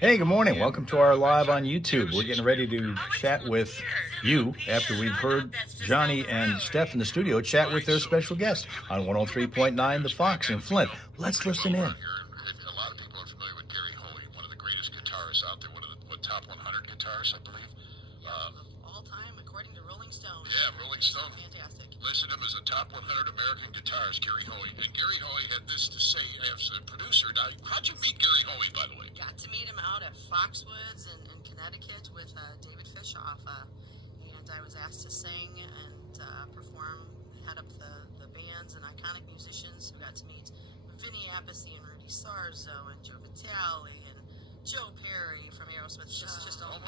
Hey, good morning. Welcome to our live on YouTube. We're getting ready to chat with you after we've heard Johnny and Steph in the studio chat with their special guest on 103.9 The Fox in Flint. Let's listen in. A lot of people are familiar with Gary Hoey, one of the greatest guitarists out there, one of the top 100 guitarists, I believe. Of all time, according to Rolling Stone. Yeah, Rolling Stone. Fantastic. Listed him as a top 100 American guitarist, Gary Hoey. And Gary Hoey had this to say as a producer. Now, how'd you meet Gary Hoey, by the way? Got to meet him out at Foxwoods in Connecticut with David Fishoff. And I was asked to sing and perform, head up the bands and iconic musicians who got to meet Vinny Appice and Rudy Sarzo and Joe Vitale and Joe Perry from Aerosmith. Just a whole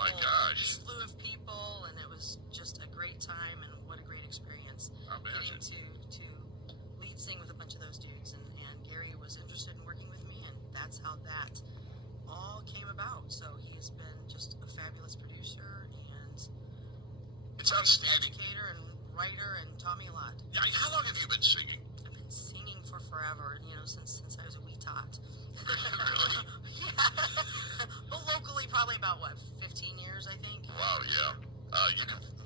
slew of people, and it was just a great time, and what a great experience. Getting to lead sing with a bunch of those dudes, and Gary was interested in working with me, and that's how that all came about. So he's been just a fabulous producer and it's outstanding educator and writer, and taught me a lot. Yeah, how long have you been singing? I've been singing for forever, since I was a wee tot. Really? Yeah. But locally, probably about 15 years, I think. Wow, yeah.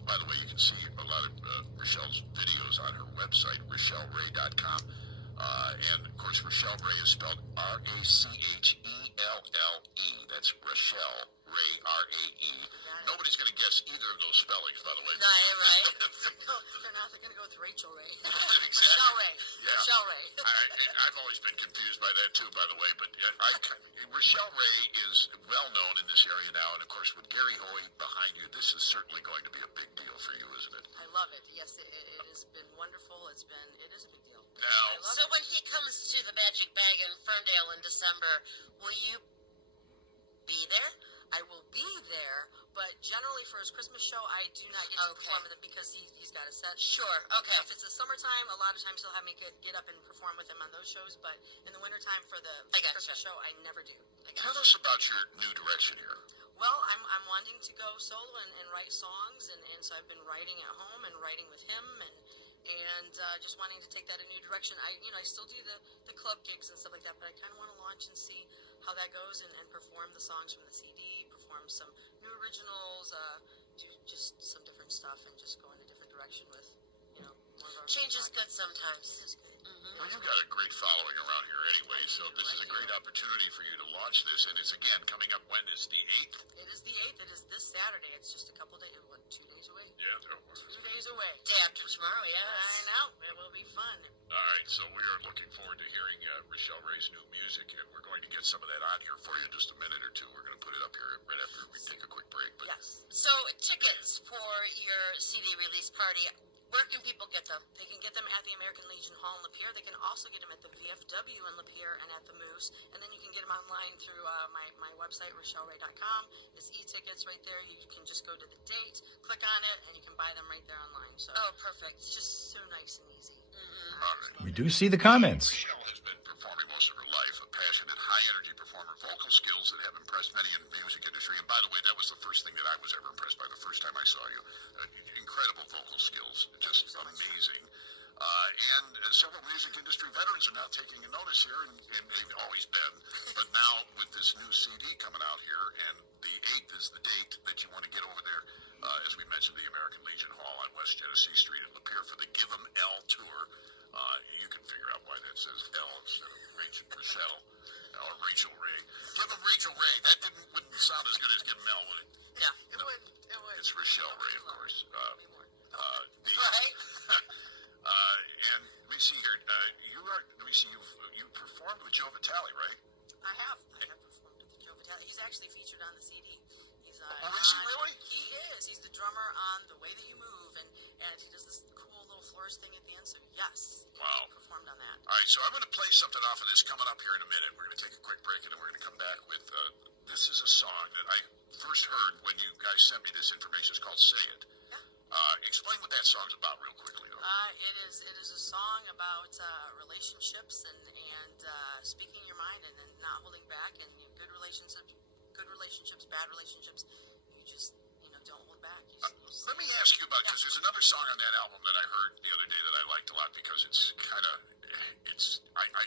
By the way, you can see a lot of Rochelle's videos on her website, RochelleRay.com. And of course, Rochelle Ray is spelled Rachelle. That's Rochelle Ray, R-A-E. Nobody's going to guess either of those spellings, by the way. No, right? No, they're not. They're going to go with Rachel Ray. Exactly. Rochelle Ray. Yeah. Rochelle Ray. I've always been confused by that, too, by the way. But Rochelle Ray is well known in this area now. And, of course, with Gary Hoey behind you, this is certainly going to be a big deal for you, isn't it? I love it. Yes, it has been wonderful. It is a big deal. Now, so when he comes to the Magic Bag in Ferndale in December, will you be there? I will be there, but generally for his Christmas show, I do not get to perform with him because he's got a set. Sure, okay. If it's the summertime, a lot of times he'll have me get up and perform with him on those shows, but in the wintertime for the Christmas show, I never do. Tell us about your new direction here. Well, I'm wanting to go solo and write songs, and so I've been writing at home and writing with him, and just wanting to take that a new direction. I still do the club gigs and stuff like that, but I kind of want to launch and see how that goes and perform the songs from the CD, perform some new originals, do just some different stuff, and just go in a different direction with, more of our change is good sometimes. It is good. Well, you've got a great following around here anyway, so this is a great opportunity for you to launch this. And it's, again, coming up when? It's the 8th? It is the 8th. It is this Saturday. It's just a couple days, 2 days away? Yeah, 2 days away. Day after tomorrow, yeah. I know. It will be fun. All right, so we are looking forward to hearing Rochelle Ray's new music, and we're going to get some of that on here for you in just a minute or two. We're going to put it up here right after we take a quick break. But yes. So tickets for your CD release party, where can people get them? They can get them at the American Legion Hall in Lapeer. They can also get them at the VFW in Lapeer and at the Moose. And then you can get them online through my website, RochelleRay.com. It's e-tickets right there. You can just go to the date, click on it, and you can buy them right there online. So perfect. It's just so nice and easy. all right. We do see the comments. Rochelle has been performing most of her life, a passionate, high-energy performer, vocal skills that have impressed many in the music industry. And by the way, that was the first thing that I was ever impressed by the first time I saw you. Incredible vocal skills, just amazing. And several music industry veterans are now taking a notice here, and they've always been. But now with this new CD coming out here, and the 8th is the date that you want to get over there, as we mentioned, the American Legion Hall on West Genesee Street in Lapeer for the Give 'em L tour. You can figure out why that says L instead of Rochelle or Rachel Ray. Give 'em Rachel Ray. That wouldn't sound as good as Give 'em L, would it? Yeah, it would. It's Rochelle Ray, of course. Right. And let me see here. You performed with Joe Vitale, right? I have performed with Joe Vitale. He's actually featured on the CD. He's is he really? He is. He's the drummer on The Way That You Move, and he does this cool little flourish thing at the end. So yes, wow, he performed on that. All right, so I'm going to play something off of this coming up here in a minute. We're going to take a quick break, and then we're going to come back with. This is a song that I first heard when you guys sent me this information. It's called "Say It." Explain what that song's about real quickly, though. It is a song about relationships and speaking your mind and not holding back, and good relationships, bad relationships. You just don't hold back. Let me ask you about this. There's another song on that album that I heard the other day that I liked a lot because I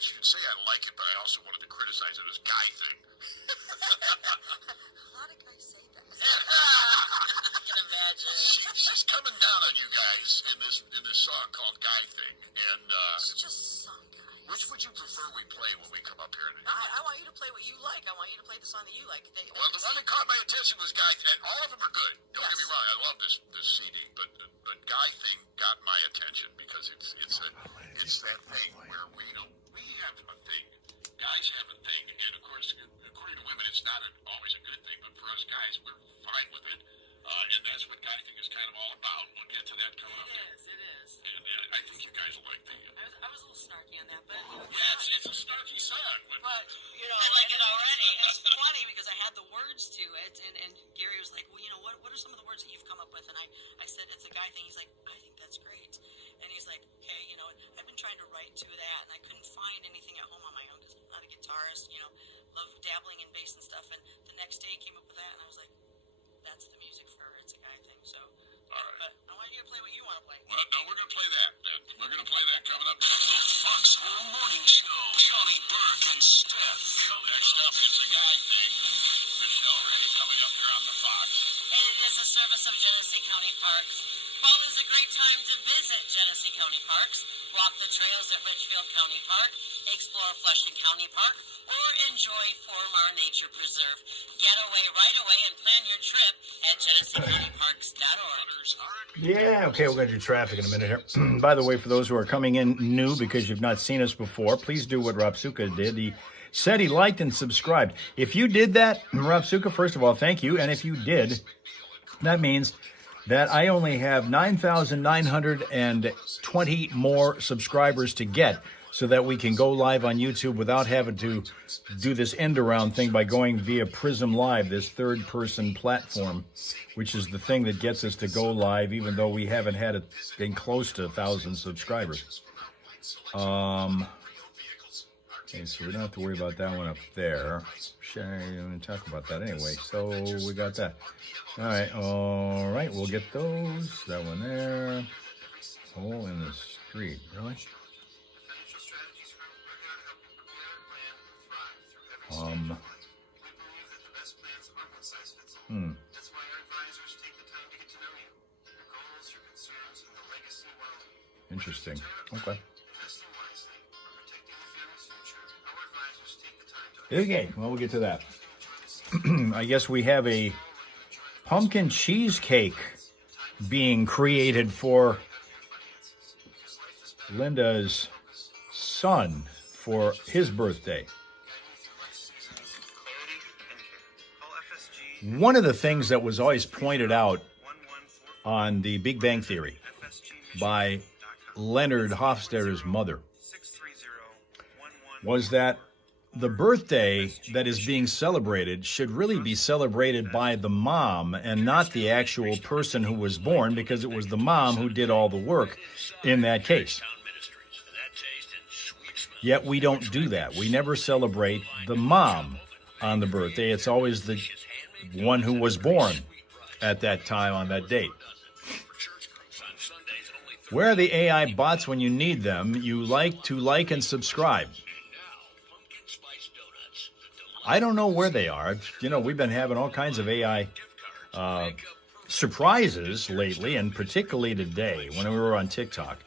should say I like it, but I also wanted to criticize it as guy thing. A lot of guys say that. I can imagine. She's coming down on you guys in this song called Guy Thing. And It's just a song, guys. which would you prefer we play when we come up here? I want you to play what you like. I want you to play the song that you like. Well, the one that caught my attention was Guy, and all of them are good. Don't get me wrong, I love this CD, but Guy Thing got my attention because it's that thing where we have a thing, guys have a thing, and of course, according to women, it's not always a good thing, but for us guys, we're fine with it, and that's what Guy Thing is kind of all about. We'll get to that coming up. It is. And I think you guys will like the. I was a little snarky on that, but Yeah, it's a snarky song. But I like it already. It's funny because I had the words to it, and Gary was like, "Well, what are some of the words that you've come up with?" And I said, "It's a Guy Thing." He's like, "I think that's great." And he's like, "Okay, I've been trying to write to that, and I couldn't find anything at home on my own because I'm not a guitarist. Love dabbling in bass and stuff." And the next day he came up with that, and I was like, "That's the music for It's a Guy Thing." So, All right. but I want you to play what you want to play. Well, no, we're going to play that, then. We're going to play that coming up. The Foxhole Morning Show. Johnny Burke and Steph. Next up, It's a Guy Thing. Michelle Ray coming up here on the Fox. And it is a service of Genesee County Parks. Fall is a great time to visit Genesee County Parks, walk the trails at Richfield County Park, explore Flushing County Park, or enjoy Formar Nature Preserve. Get away right away and plan your trip at GeneseeCountyParks.org. Yeah, okay, we'll get to traffic in a minute here. By the way, for those who are coming in new because you've not seen us before, please do what Rob Suka did. He said he liked and subscribed. If you did that, Rob Suka, first of all, thank you. And if you did, that means that I only have 9,920 more subscribers to get so that we can go live on YouTube without having to do this end-around thing by going via Prism Live, this third-person platform, which is the thing that gets us to go live, even though we haven't had it been close to 1,000 subscribers. Okay, so we don't have to worry about that one up there. I'm going to talk about that anyway. So we got that. All right, we'll get those. That one there. Hole in the street. Really? Interesting. Okay. Okay, well, we'll get to that. I guess we have a pumpkin cheesecake being created for Linda's son for his birthday. One of the things that was always pointed out on the Big Bang Theory by Leonard Hofstadter's mother was that the birthday that is being celebrated should really be celebrated by the mom and not the actual person who was born, because it was the mom who did all the work in that case. Yet we don't do that. We never celebrate the mom on the birthday. It's always the one who was born at that time on that date. Where are the AI bots when you need them? You like to like and subscribe. I don't know where they are. We've been having all kinds of AI surprises lately, and particularly today when we were on TikTok,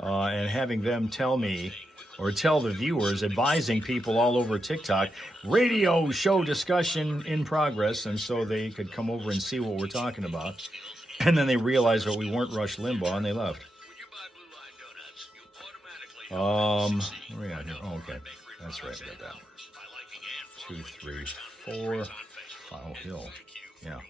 and having them tell me, or tell the viewers, advising people all over TikTok, radio show discussion in progress, and so they could come over and see what we're talking about. And then they realized that we weren't Rush Limbaugh, and they left. Where are we at here? Oh, okay. That's right, I got that. 2, 3, 4, Foul Hill. Yeah.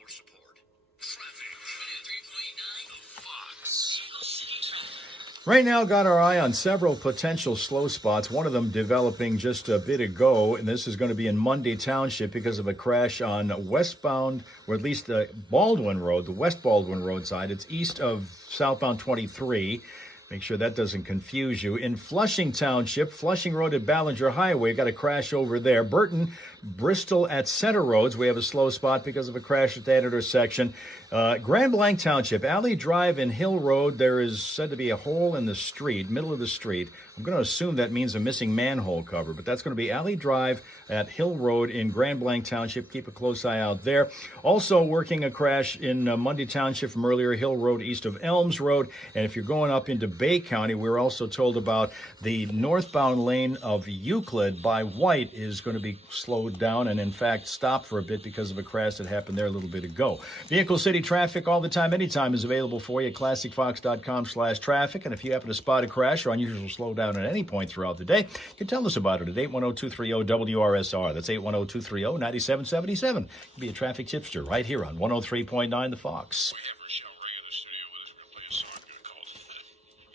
Right now, got our eye on several potential slow spots, one of them developing just a bit ago, and this is going to be in Munday Township because of a crash on westbound, or at least the Baldwin Road, the West Baldwin Road side. It's east of southbound 23. Make sure that doesn't confuse you. In Flushing Township, Flushing Road at Ballinger Highway, got a crash over there. Burton Bristol at Center Roads, we have a slow spot because of a crash at that intersection. Grand Blanc Township, Alley Drive and Hill Road, there is said to be a hole in the street, middle of the street. I'm going to assume that means a missing manhole cover, but that's going to be Alley Drive at Hill Road in Grand Blanc Township. Keep a close eye out there. Also working a crash in Mundy Township from earlier, Hill Road east of Elms Road. And if you're going up into Bay County, we're also told about the northbound lane of Euclid by White is going to be slowed down and, in fact, stopped for a bit because of a crash that happened there a little bit ago. Vehicle City traffic all the time, anytime is available for you at classicfox.com/traffic. And if you happen to spot a crash or unusual slowdown at any point throughout the day, you can tell us about it at 810-230-WRSR. That's 810-230-9777. You'll be a traffic tipster right here on 103.9 The Fox. We have Rochelle Ray in the studio with us. We're going to play a song called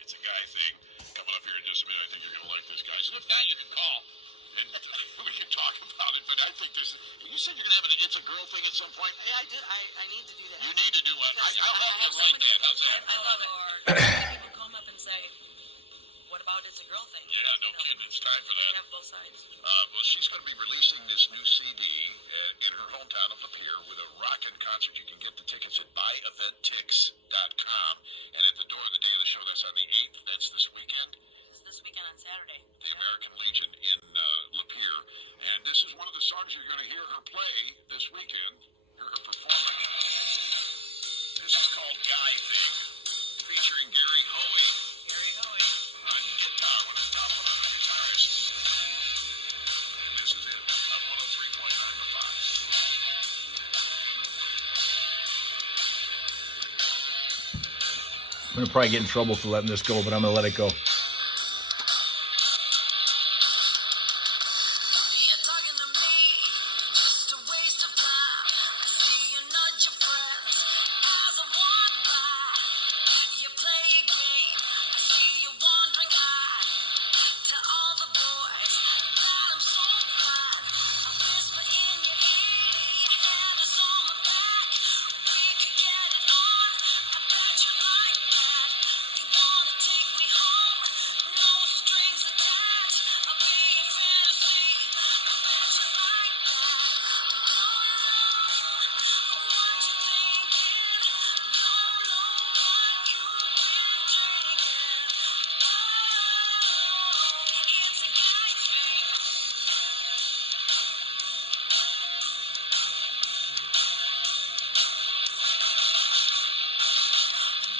It's a Guy Thing. Coming up here in just a minute. I think you're going to like this, guys. And if not, you can call and we can talk about it. But I think this is, you said you're going to have an It's a Girl thing at some point? Yeah, I did. I need to do that. You need to do it. Because I'll help you have write so many- that. How's that? I love it. People come up and say, what about It's a Girl thing? Yeah, no kidding. It's time for They that. have both sides. Well, she's going to be releasing this new CD in her hometown of Lapeer with a rockin' concert. You can get the tickets at buyeventix.com. And at the door of the day of the show, that's on the 8th. That's this weekend. It's this weekend on Saturday. The American Legion in Lapeer. And this is one of the songs you're going to hear her play this weekend. Hear her perform. This is called Guy Thing, featuring Gary Hoey. Gary Hoey. On guitar, one of the top 100 guitarists. And this is it on 103.9 The Fox. I'm going to probably get in trouble for letting this go, but I'm going to let it go. You're talking to me, just a waste of time. See you nudge your friends as I walk by. You play a game, see you wandering eye. To all the boys that I'm so fine. I whisper in your ear, your hand is on my back. We could get it on, I bet you like that. You wanna take me home, no strings attached. I'll be your fantasy, I bet you like that. Don't know what you're thinking, don't know what you've been drinking. Oh, it's a guy thing.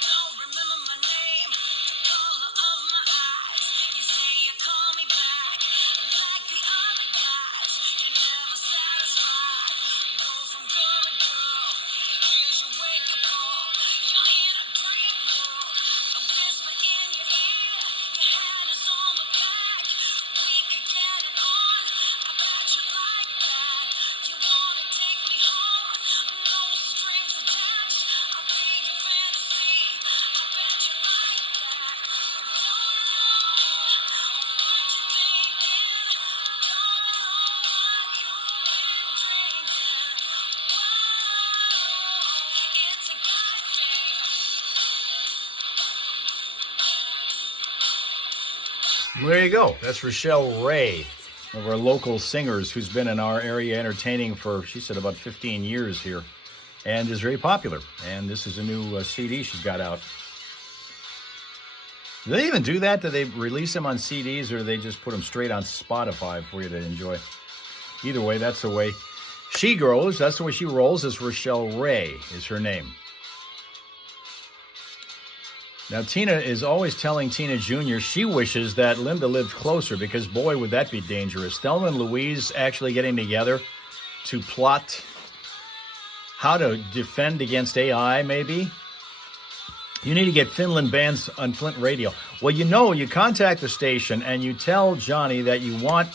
Don't remember my name, the color of my eyes. You say you call me back, like the other guys. You're never satisfied. Go from girl to girl. Here's your wake up call. You're in a dream world. A whisper in your ear. Your hand is on my back. We could get it on. I bet you like that. You wanna take me home. No strings attached. I'll be your fantasy. I bet you like that. Don't know what you're thinking. Don't know what you've been drinking. Whoa, it's a guy thing. There you go. That's Rochelle Ray, one of our local singers who's been in our area entertaining for, she said, about 15 years here and is very popular. And this is a new CD she's got out. Do they even do that? Do they release them on CDs or do they just put them straight on Spotify for you to enjoy? Either way, that's the way she grows. That's the way she rolls. Is Rochelle Ray is her name. Now, Tina is always telling Tina Jr. she wishes that Linda lived closer because, boy, would that be dangerous. Thelma and Louise actually getting together to plot how to defend against AI, maybe. You need to get Finland bands on Flint Radio. Well, you contact the station and you tell Johnny that you want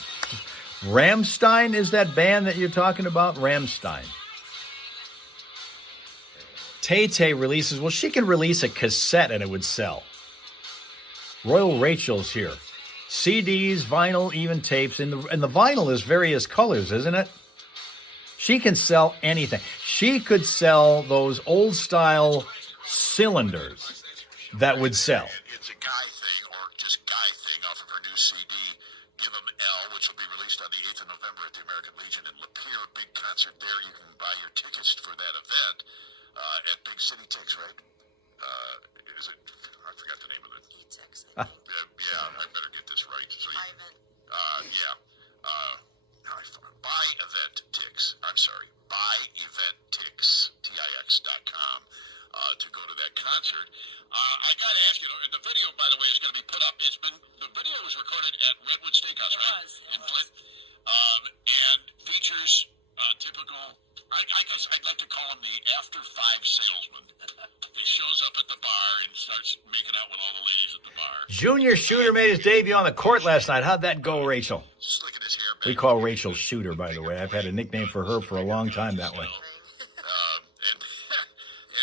Rammstein. Is that band that you're talking about? Rammstein. Tay-Tay releases, well, she can release a cassette and it would sell. Royal Rachel's here. CDs, vinyl, even tapes. And the vinyl is various colors, isn't it? She can sell anything. She could sell those old-style cylinders that would sell. It's a Guy Thing, or just Guy Thing, off of her new CD, Give 'em L, which will be released on the 8th of November at the American Legion in Lapeer. concert there. You can buy your tickets for that event at Big City Tix, right? Is it? I forgot the name of it. E-Tix, I think. Yeah, I better get this right. So you, Ivan. yeah. Buy Event Tix. I'm sorry. Buy Event Tix, TIX.com, to go to that concert. I got to ask you, the video, by the way, is going to be put up. The video was recorded at Redwood Steakhouse, right? In Flint. And features typical, I guess I'd like to call him the after-5 salesman. He shows up at the bar and starts making out with all the ladies at the bar. Junior Shooter made his debut on the court last night. How'd that go, Rachel? Slicking his hair back. We call Rachel Shooter, by the way. I've had a nickname for her for a long time that way. And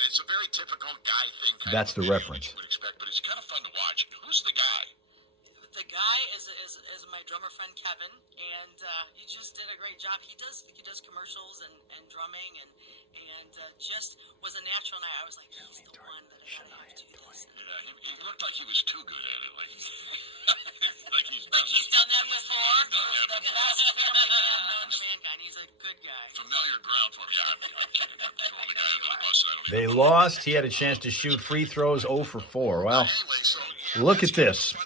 it's a very typical guy thing. That's the reference. You would expect, but it's kind of fun to watch. Who's the guy? The guy is my drummer friend Kevin, and he just did a great job. He does commercials and drumming and just was a natural. And I was like, he's the one that I gotta have to do this. Yeah, he looked like he was too good at it. Like he's done that before. The best family man to mankind. He's a good guy. Familiar ground for me. I'm kidding. I'm throwing the guy under the bus. I don't They even lost. He had a chance to shoot free throws 0 for 4. Well, Anyway, so look at this.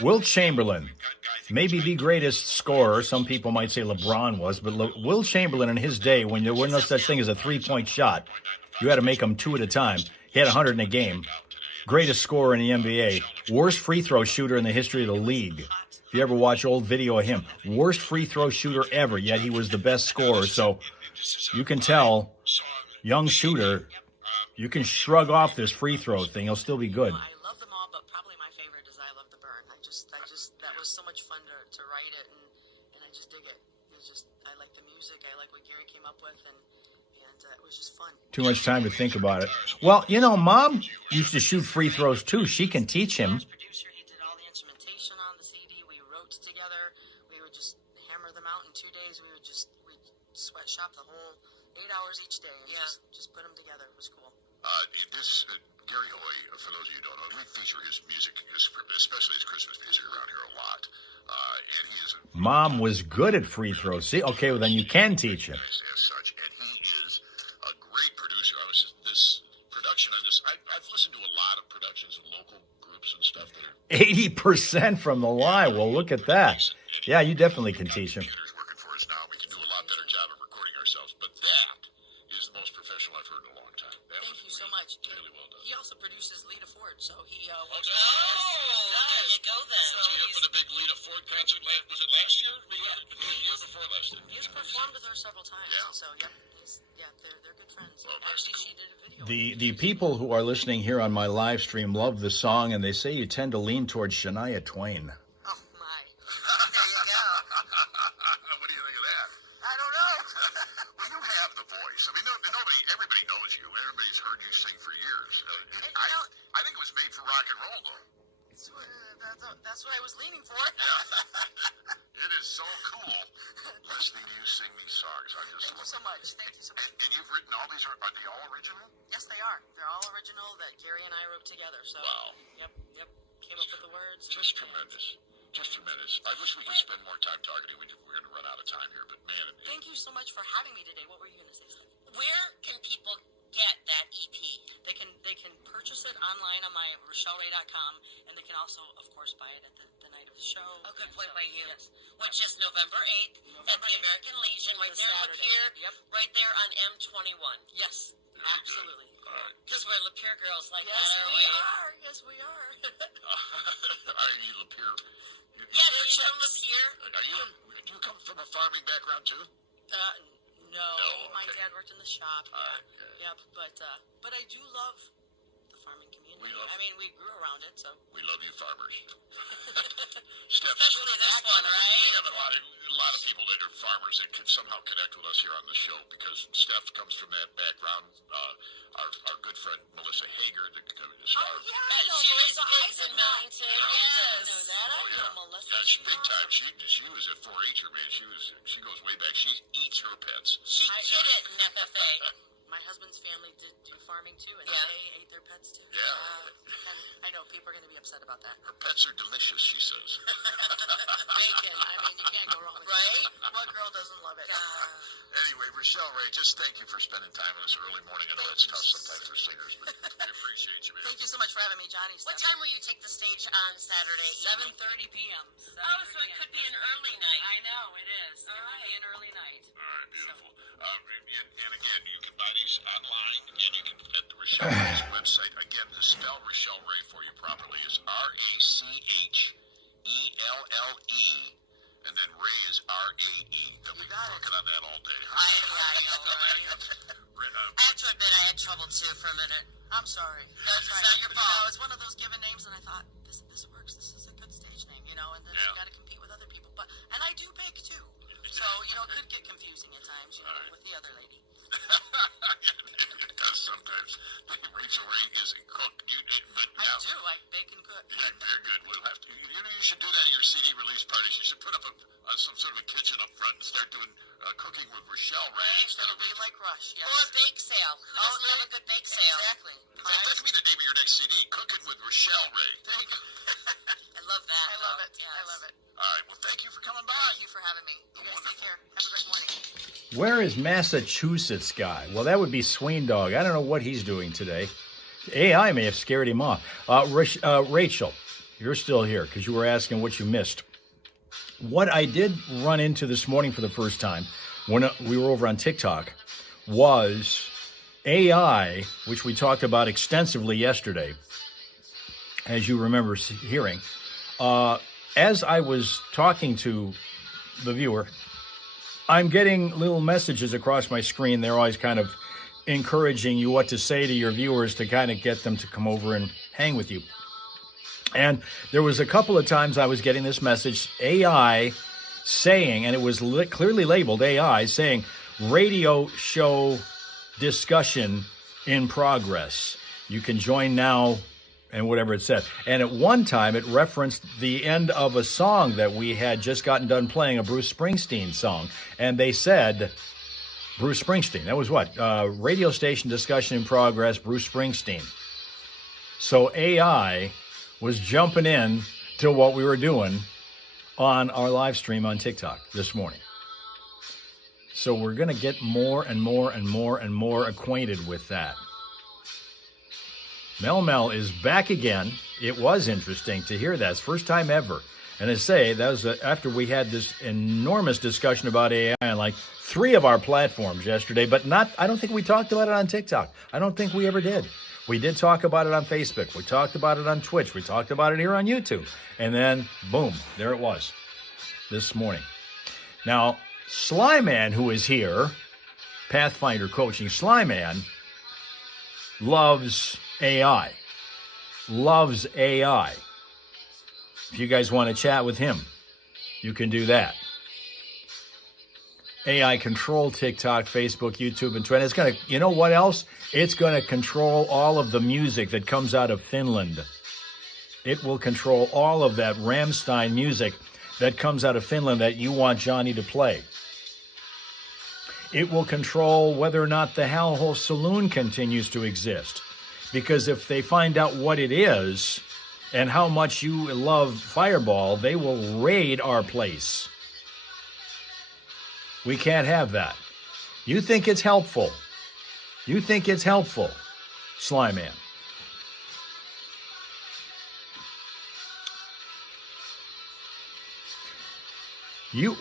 Wilt Chamberlain, maybe the greatest scorer. Some people might say LeBron was, but Wilt Chamberlain in his day, when there was no such thing as a three-point shot, you had to make them 2 at a time. He had 100 in a game. Greatest scorer in the NBA. Worst free throw shooter in the history of the league. If you ever watch old video of him, worst free throw shooter ever, yet he was the best scorer. So you can tell, young shooter, you can shrug off this free throw thing. He'll still be good. I love them all, but probably my favorite is I Love the Burn. I just that was so much fun to write it, and I just dig it. I like the music. I like what Gary came up with, and it was just fun. Too much time to think about it. Well, you know, Mom used to shoot free throws too. She can teach him. Producer, he did all the instrumentation on the CD. We wrote together. We would just hammer them out in 2 days. We'd sweatshop the whole 8 hours each day and just put them together. It was cool. Gary Hoy, for those of you who don't know, we feature his music, especially his Christmas music around here a lot. And he is Mom was good at free throws. See, okay, well then you can teach him. as such, and he is a great producer. This production on this, I've listened to a lot of productions of local groups and stuff that are 80% from the line. Well, look at that. Yeah, you definitely can teach him. computers working for us now. We can do a lot better job of recording ourselves, but that is the most professional I've heard in a long time. Thank you so much. Really well done. He also produces Lita Ford, so he Oh, works there you go then. So he put a big Lita Ford concert. Was it last year? The year before last year. He's performed with her several times. Yeah. So they're good friends. Oh, very Actually, cool. she did a video. The people who are listening here on my live stream love the song, and they say you tend to lean towards Shania Twain. Oh my! There you go. What do you think of that? I don't know. Well, you have the voice. I mean, everybody knows you. Everybody's heard you sing for years. I think it was made for rock and roll, though. That's what I was leaning for. It is so cool listening to you sing these songs. Thank you so much. Thank you so much. And you've written all these. Are they all original? Yes, they are. They're all original that Gary and I wrote together. So Wow. Yep. Came up with the words. Just tremendous. Just tremendous. I wish we could spend more time talking to you. We're going to run out of time here, but man. Thank you so much for having me today. What were you going to say, Steph? Where can people get that EP? They can purchase it online on my RochelleRay.com, and they can also, of course, buy it at the night of the show. Oh, good point by you. Yes. Which is November 8th at the American Legion, right The there in Saturday. Lapeer, Yep. right there on M21. Yes, Very good. absolutely. All right. Because we're Lapeer girls like Yes, that, aren't we we? are. Yes, we are. Are you Lapeer? Yeah, she's from Lapeer. Do you come from a farming background too? No, No, my okay. dad worked in the shop. Yeah. Yep, but I do love the farming community. We love I mean, we grew around it, so. We love you, farmers. Steph, Especially this one, we right? have a lot of people that are farmers that can somehow connect with us here on the show because Steph comes from that background. Our good friend Melissa Hager, the star. Oh, yeah, I know She Melissa. was pigs in Millington, I yes. didn't know that. I Oh, yeah. know Melissa. Yeah, she's She's big time. awesome. She was a 4-H'er, man. She goes way back. She eats her pets. She did it in FFA. My husband's family did do farming too, and Yeah. they ate their pets too. Yeah. And I know people are going to be upset about that. Her pets are delicious, she says. Bacon. I mean, you can't go wrong with Right? that. What girl doesn't love it? Anyway, Rochelle. Rochelle Ray, just thank you for spending time with us early morning. I know it's tough sometimes for singers, but we appreciate you, man. Thank you so much for having me, Johnny. What time will you take the stage on Saturday? 7:30 p.m. Oh, so it could be an early night. I know, it is. It will be an early night. All right, beautiful. And again, you can buy these online, and you can at the Rochelle Ray's website. Again, to spell Rochelle Ray for you properly is RACHELLE, and then Ray is RAE. They'll be working on that all day. I know, right? I have to admit, I had trouble too for a minute. I'm sorry. That's not your fault. No, it's one of those given names, and I thought, this works. This is a good stage name, and then I've got to compete with other people. And I do bake too. So, it could get confusing at times, with the other lady. It does sometimes. Rachel Ray is a cook. But now, I do. I bake and cook. Yeah, very good. We'll have to. You should do that at your CD release parties. You should put up some sort of a kitchen up front and start doing cooking with Rochelle Ray. It'll be like Rush, yes. Or a bake sale. Who doesn't have a good bake sale? Exactly. That could be the name of your next CD, Cooking with Rochelle Ray. There you go. I love that. I love it. Yes. I love it. All right. Well, thank you for coming by. Thank you for having me. You guys take care. Have a great morning. Where is Massachusetts guy? Well, that would be Sween Dog. I don't know what he's doing today. AI may have scared him off. Rachel, you're still here because you were asking what you missed. What I did run into this morning for the first time when we were over on TikTok was AI, which we talked about extensively yesterday, as you remember hearing. As I was talking to the viewer, I'm getting little messages across my screen. They're always kind of encouraging you what to say to your viewers to kind of get them to come over and hang with you. And there was a couple of times I was getting this message, AI saying, and it was clearly labeled AI, saying, radio show discussion in progress. You can join now, and whatever it said. And at one time, it referenced the end of a song that we had just gotten done playing, a Bruce Springsteen song. And they said, Bruce Springsteen. That was what? Radio station discussion in progress, Bruce Springsteen. So AI was jumping in to what we were doing on our live stream on TikTok this morning. So we're going to get more and more and more and more acquainted with that. Mel is back again. It was interesting to hear that. It's first time ever. And I say, that was after we had this enormous discussion about AI on like 3 of our platforms yesterday, but I don't think we talked about it on TikTok. I don't think we ever did. We did talk about it on Facebook. We talked about it on Twitch. We talked about it here on YouTube. And then, boom, there it was this morning. Now, Slyman, who is here, Pathfinder Coaching, Slyman loves AI. Loves AI. If you guys want to chat with him, you can do that. AI control TikTok, Facebook, YouTube, and Twitter. It's going to, you know what else? It's going to control all of the music that comes out of Finland. It will control all of that Rammstein music that comes out of Finland that you want Johnny to play. It will control whether or not the Hal Hole Saloon continues to exist. Because if they find out what it is and how much you love Fireball, they will raid our place. We can't have that. You think it's helpful. You think it's helpful, Slyman.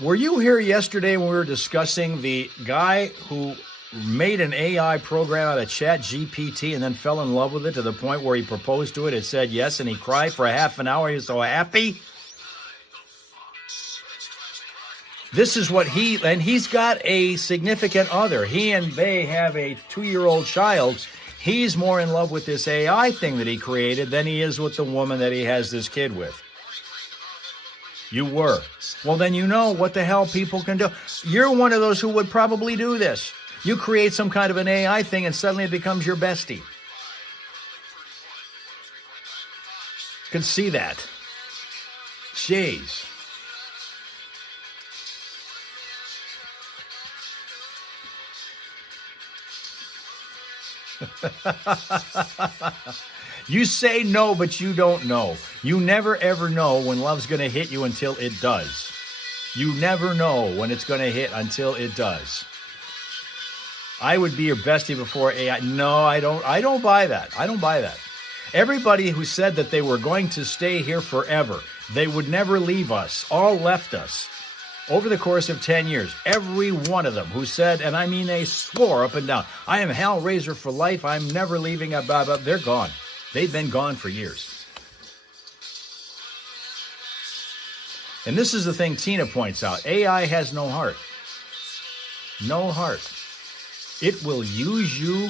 Were you here yesterday when we were discussing the guy who made an AI program out of ChatGPT and then fell in love with it to the point where he proposed to it, it said yes, and he cried for a half an hour, he was so happy? This is what he's got a significant other. They have a 2-year-old child. He's more in love with this AI thing that he created than he is with the woman that he has this kid with. You were. Well, then you know what the hell people can do. You're one of those who would probably do this. You create some kind of an AI thing and suddenly it becomes your bestie. Could see that. Jeez. You say no, but you don't know. You never ever know when love's going to hit you until it does. You never know when it's going to hit until it does. I would be your bestie before AI. No, I don't buy that. I don't buy that. Everybody who said that they were going to stay here forever, they would never leave us, all left us. Over the course of 10 years, every one of them who said, and I mean they swore up and down, I am Hal Razor for life, I'm never leaving, they're gone. They've been gone for years. And this is the thing Tina points out. AI has no heart. No heart. It will use you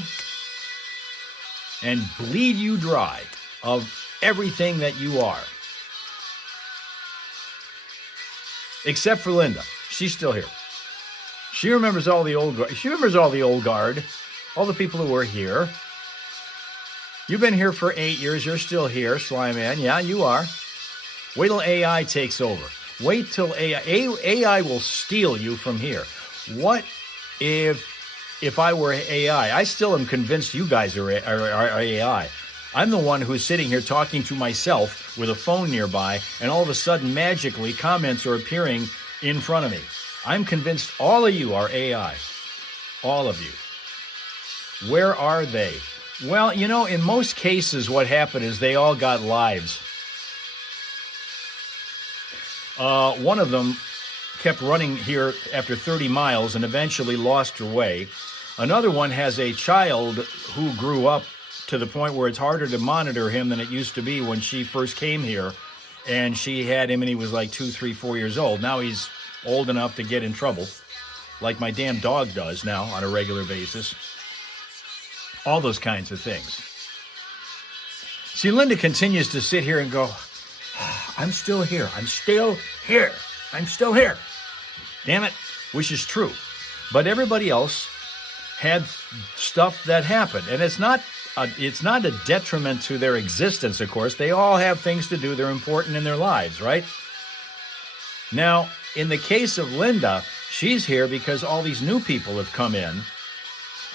and bleed you dry of everything that you are. Except for Linda. She's still here. She remembers all the old guard. She remembers all the old guard. All the people who were here. You've been here for 8 years. You're still here, Sly Man. Yeah, you are. Wait till AI takes over. Wait till AI will steal you from here. What if I were AI? I still am convinced you guys are AI. I'm the one who's sitting here talking to myself with a phone nearby, and all of a sudden, magically, comments are appearing in front of me. I'm convinced all of you are AI. All of you. Where are they? Well, you know, in most cases, what happened is they all got lives. One of them kept running here after 30 miles and eventually lost her way. Another one has a child who grew up to the point where it's harder to monitor him than it used to be when she first came here. And she had him and he was like 2, 3, 4 years old. Now he's old enough to get in trouble, like my damn dog does now on a regular basis. All those kinds of things. See, Linda continues to sit here and go, I'm still here. I'm still here. I'm still here. Damn it, which is true. But everybody else had stuff that happened. And it's not a detriment to their existence, of course. They all have things to do. They're important in their lives, right? Now, in the case of Linda, she's here because all these new people have come in.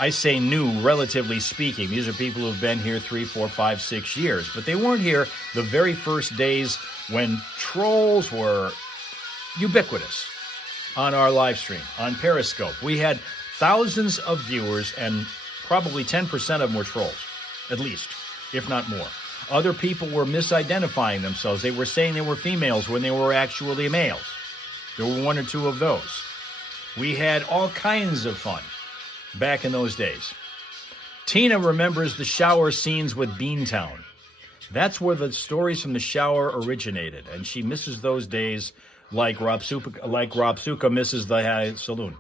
I say new, relatively speaking. These are people who have been here 3, 4, 5, 6 years. But they weren't here the very first days when trolls were ubiquitous on our live stream, on Periscope. We had thousands of viewers, and probably 10% of them were trolls, at least, if not more. Other people were misidentifying themselves. They were saying they were females when they were actually males. There were 1 or 2 of those. We had all kinds of fun back in those days. Tina remembers the shower scenes with Beantown. That's where the stories from the shower originated, and she misses those days like Rob Suka misses the saloon.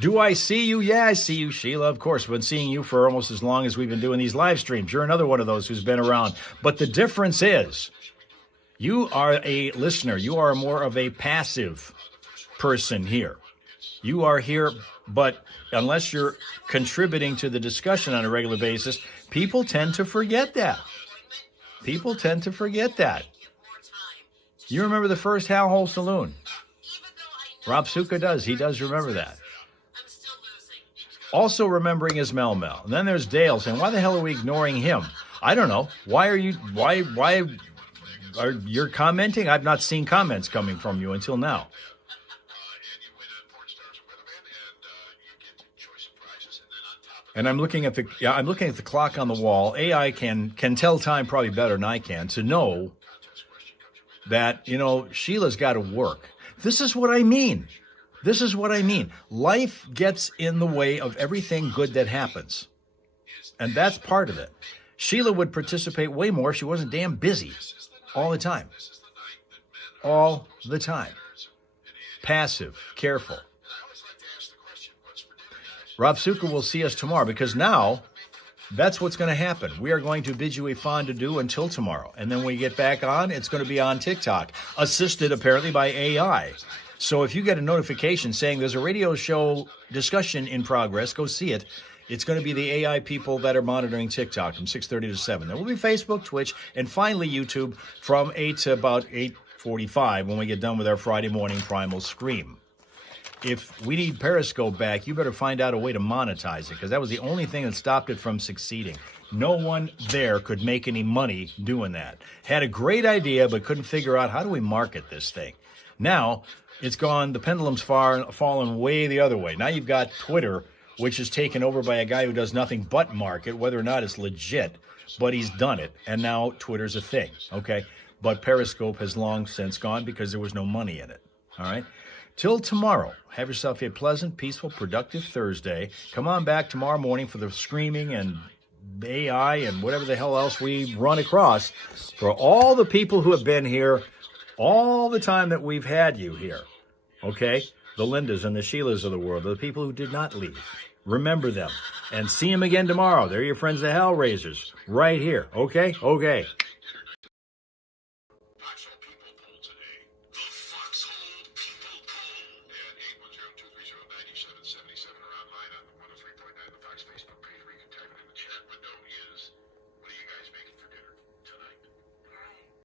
Do I see you? Yeah, I see you, Sheila. Of course, I've been seeing you for almost as long as we've been doing these live streams. You're another one of those who's been around. But the difference is, you are a listener. You are more of a passive person here. You are here, but unless you're contributing to the discussion on a regular basis, people tend to forget that. People tend to forget that. You remember the first Hal Hole Saloon? Rob Suka does. He does remember that. Also remembering is Mel Mel. And then there's Dale saying, why the hell are we ignoring him? I don't know. Why are you commenting? I've not seen comments coming from you until now. And I'm looking at the clock on the wall. AI can tell time probably better than I can to know that, you know, Sheila's got to work. This is what I mean. This is what I mean. Life gets in the way of everything good that happens. And that's part of it. Sheila would participate way more if she wasn't damn busy all the time. All the time. Passive, careful. Rob Suka will see us tomorrow because now that's what's going to happen. We are going to bid you a fond adieu until tomorrow. And then when we get back on, it's going to be on TikTok, assisted apparently by AI. So if you get a notification saying there's a radio show discussion in progress, go see it. It's going to be the AI people that are monitoring TikTok from 6:30 to 7. There will be Facebook, Twitch, and finally YouTube from 8 to about 8:45 when we get done with our Friday morning Primal Scream. If we need Periscope back, you better find out a way to monetize it, because that was the only thing that stopped it from succeeding. No one there could make any money doing that. Had a great idea, but couldn't figure out how do we market this thing. Now, it's gone, the pendulum's fallen way the other way. Now you've got Twitter, which is taken over by a guy who does nothing but market, whether or not it's legit, but he's done it. And now Twitter's a thing, okay? But Periscope has long since gone because there was no money in it, all right? Till tomorrow, have yourself a pleasant, peaceful, productive Thursday. Come on back tomorrow morning for the streaming and AI and whatever the hell else we run across. For all the people who have been here all the time that we've had you here, okay? The Lindas and the Sheilas of the world, the people who did not leave. Remember them. And see them again tomorrow. They're your friends, the Hellraisers, right here. Okay? Okay.